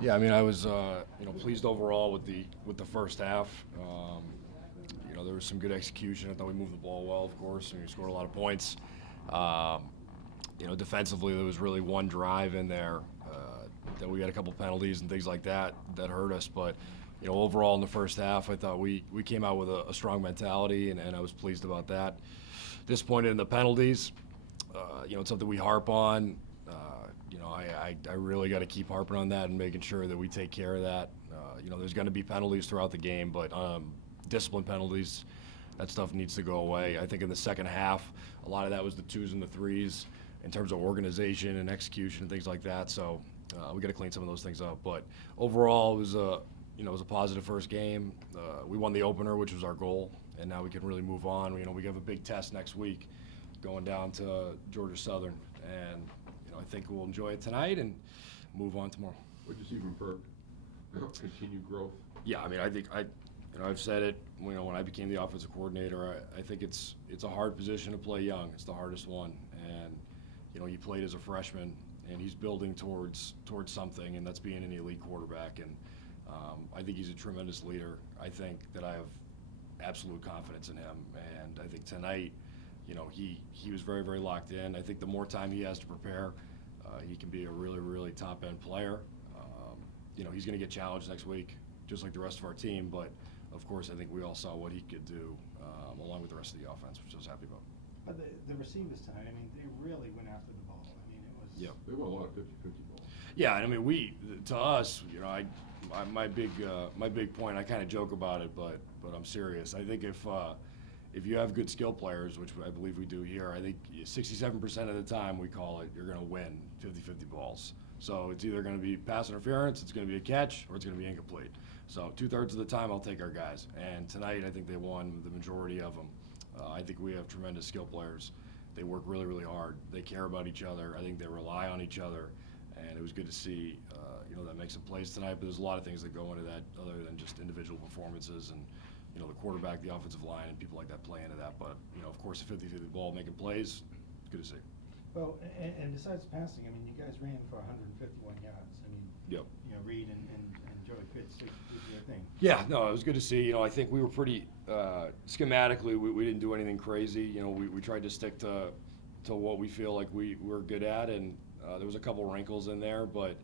Yeah, I mean, I was pleased overall with the first half. There was some good execution. I thought we moved the ball well, of course, and we scored a lot of points. Defensively, there was really one drive in there that we had a couple penalties and things like that that hurt us. But overall in the first half, I thought we came out with a strong mentality, and I was pleased about that. Disappointed in the penalties. It's something we harp on. I really got to keep harping on that and making sure that we take care of that. There's going to be penalties throughout the game, but discipline penalties, that stuff needs to go away. I think in the second half, a lot of that was the twos and the threes in terms of organization and execution and things like that. So we got to clean some of those things up. But overall, it was a positive first game. We won the opener, which was our goal, and now we can really move on. We have a big test next week, going down to Georgia Southern, and I think we'll enjoy it tonight and move on tomorrow. What did you see from Perk? Continued growth. Yeah, I mean, I think I've said it. When I became the offensive coordinator, I think it's a hard position to play young. It's the hardest one, and he played as a freshman, and he's building towards something, and that's being an elite quarterback. And I think he's a tremendous leader. I think that I have absolute confidence in him, and I think tonight, he was very, very locked in. I think the more time he has to prepare, he can be a really, really top-end player. He's going to get challenged next week, just like the rest of our team. But, of course, I think we all saw what he could do along with the rest of the offense, which I was happy about. But the receivers tonight, I mean, they really went after the ball. I mean, it was... Yep. They won a lot of 50-50 balls. Yeah, and I mean, to us, my big point, I kind of joke about it, but I'm serious. I think if you have good skill players, which I believe we do here, I think 67% of the time we call it, you're going to win 50-50 balls. So it's either going to be pass interference, it's going to be a catch, or it's going to be incomplete. So 2/3 of the time I'll take our guys. And tonight I think they won the majority of them. I think we have tremendous skill players. They work really, really hard. They care about each other. I think they rely on each other. And it was good to see, that make some plays tonight. But there's a lot of things that go into that other than just individual performances and, the quarterback, the offensive line, and people like that play into that. But, of course, a 50-50 ball making plays, good to see. Well, and besides passing, I mean, you guys ran for 151 yards. I mean, yep. Reed and Joey Pitts did their thing. Yeah, no, it was good to see. I think we were pretty schematically. We didn't do anything crazy. We tried to stick to what we feel like we're good at, and there was a couple wrinkles in there, but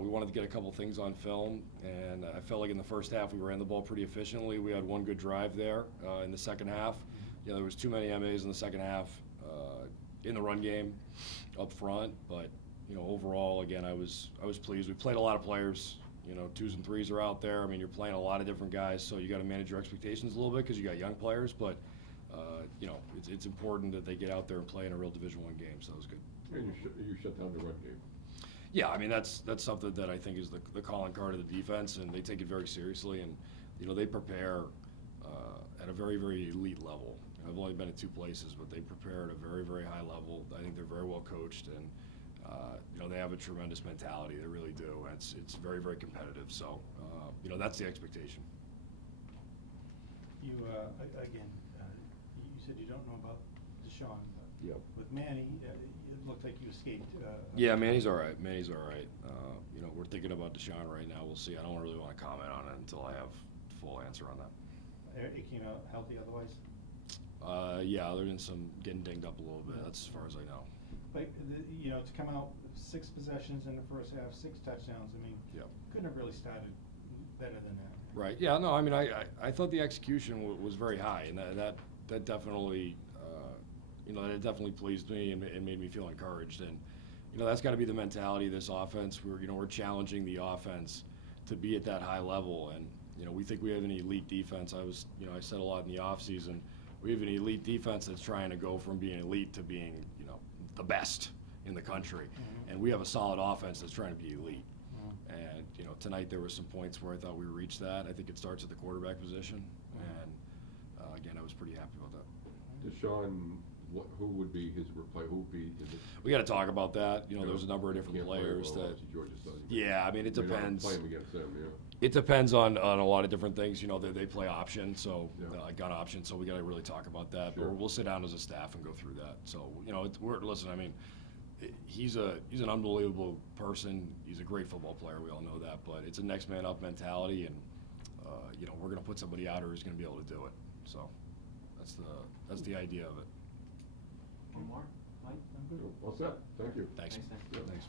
we wanted to get a couple things on film, and I felt like in the first half we ran the ball pretty efficiently. We had one good drive there in the second half. There was too many MAs in the second half in the run game up front, but overall, again, I was pleased. We played a lot of players. Twos and threes are out there. I mean, you're playing a lot of different guys, so you got to manage your expectations a little bit because you got young players. But it's important that they get out there and play in a real Division I game. So that was good. And you shut down the run game. Yeah, I mean that's something that I think is the calling card of the defense, and they take it very seriously, and they prepare at a very, very elite level. I've only been at two places, but they prepare at a very, very high level. I think they're very well coached, and they have a tremendous mentality. They really do. And it's very, very competitive. So that's the expectation. You again, you said you don't know about Deshaun, but Yep. with Manny, it looked like you escaped. Yeah, Manny's all right. Manny's all right. We're thinking about Deshaun right now. We'll see. I don't really want to comment on it until I have full answer on that. It came out healthy otherwise? Yeah, other than some getting dinged up a little bit. That's as far as I know. But, to come out 6 possessions in the first half, 6 touchdowns, I mean, Yep. couldn't have really started better than that. Right. Yeah. No. I mean, I thought the execution was very high, and that definitely, that definitely pleased me and made me feel encouraged. And that's got to be the mentality of this offense. We're challenging the offense to be at that high level, and we think we have an elite defense. I said a lot in the offseason. We have an elite defense that's trying to go from being elite to being the best in the country, and we have a solid offense that's trying to be elite. And tonight there were some points where I thought we reached that. I think it starts at the quarterback position, and again, I was pretty happy about that. Deshaun, who would be his replacement? Who would be? We got to talk about that. There's a number of different players that. Yeah, I mean it depends. Playing against them, yeah. It depends on a lot of different things. They play option, so gun option. So we got to really talk about that. Sure. But we'll sit down as a staff and go through that. So listen. I mean, he's an unbelievable person. He's a great football player. We all know that, but it's a next man up mentality, and we're going to put somebody out who's going to be able to do it. So that's the idea of it. One more, Mike? I'm good. All set, thank you. Thanks. Thanks, Yeah. Thanks.